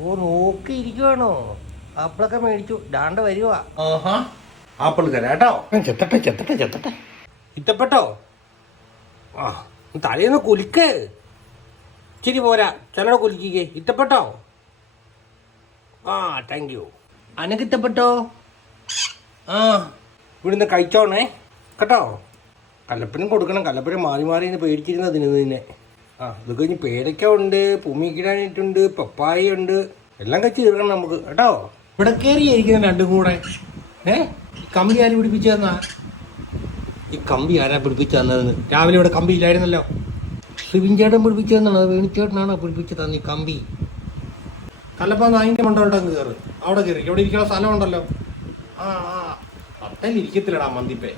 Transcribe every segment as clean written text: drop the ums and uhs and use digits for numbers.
ഓ നോക്കിയിരിക്കുവാണോ? ആപ്പിളൊക്കെ മേടിച്ചു ഡാണ്ട് വരുവാ. ആഹാ ആപ്പിൾ തരാട്ടോ. ചെത്തട്ടെ ചെത്തട്ടെ ചെത്തട്ടെ. ഇത്തപ്പെട്ടോ? ആ തലേന്ന് കുലിക്ക്. ഇച്ചിരി പോരാ, ചിലടെ കുലിക്കേ. ഇത്തപ്പെട്ടോ? ആ താങ്ക് യു. അനക്കിത്തപ്പെട്ടോ? ആ ഇവിടുന്ന് കഴിച്ചോണേ കേട്ടോ. കല്ലപ്പനും കൊടുക്കണം. കല്ലപ്പനും മാറി മാറി പേടിച്ചിരുന്ന തിന്നെ. ആ ഇത് കഴിഞ്ഞ് പേരയ്ക്ക ഉണ്ട്, പുമിക്കിടാനിട്ടുണ്ട്, പപ്പായ ഉണ്ട്. എല്ലാം കഴിച്ച് തീർക്കണം നമുക്ക് കേട്ടോ. ഇവിടെ കയറിയായിരിക്കുന്ന രണ്ടും കൂടെ. ഈ കമ്പി ആര് പിടിപ്പിച്ചു തന്നാ? ഈ കമ്പി ആരാ പിടിപ്പിച്ചു തന്നതെന്ന്? രാവിലെ ഇവിടെ കമ്പി ഇല്ലായിരുന്നല്ലോ. സിവിൻ ചേട്ടൻ പിടിപ്പിച്ചു തന്നാണ്. അത് വേണിച്ചേട്ടനാണോ പിടിപ്പിച്ചു തന്നെ ഈ കമ്പി? കല്ലപ്പ നായിൻ്റെ മണ്ടോട്ടങ്ങ് കയറ്. അവിടെ കയറി. ഇവിടെ ഇരിക്കുന്ന സ്ഥലമുണ്ടല്ലോ. ആ ആ അത്തലിരിക്കത്തില്ലടാ മന്തിപ്പേ.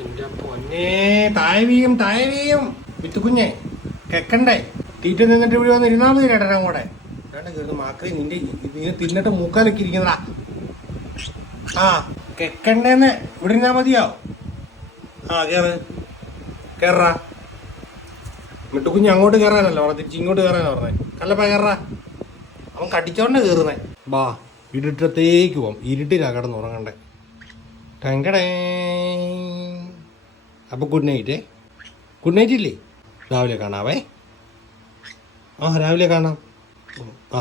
എന്റെ പൊന്നേ, തായവിയും തായവിയും വിത്തുകുഞ്ഞെ കെക്കണ്ടേ? തീറ്റ നിന്നിട്ട് ഇവിടെ വന്ന് ഇരുന്നാ മതി ചേട്ടനാ കൂടെ. ചേട്ടൻ കയറുന്നു മാക്രി. നിന്റെ നീ തിന്നിട്ട് മൂക്കാലൊക്കെ ഇരിക്കുന്നതാ. ആ കെക്കണ്ടേന്ന് ഇവിടെ ഇരുന്നാ മതിയോ? ആ കേറ് കേറാ. മിട്ടുകുഞ്ഞ് അങ്ങോട്ട് കയറാനല്ലോ പറഞ്ഞ, തിരിച്ച് ഇങ്ങോട്ട് കയറാനാ പറഞ്ഞേ. കല്ലപ്പ കയറാ. അവൻ കടിച്ചോണ്ട് കയറുന്നേ. ബാ ഇരുട്ടത്തേക്ക് പോവാം. ഇരുട്ടിനാ കിടന്ന് ഉറങ്ങണ്ടേ. ടങ്കടേ. അപ്പോൾ ഗുഡ് നൈറ്റ്. ഗുഡ് നൈറ്റ് ഇല്ലേ? രാവിലെ കാണാവേ. ആ രാവിലെ കാണാം. ആ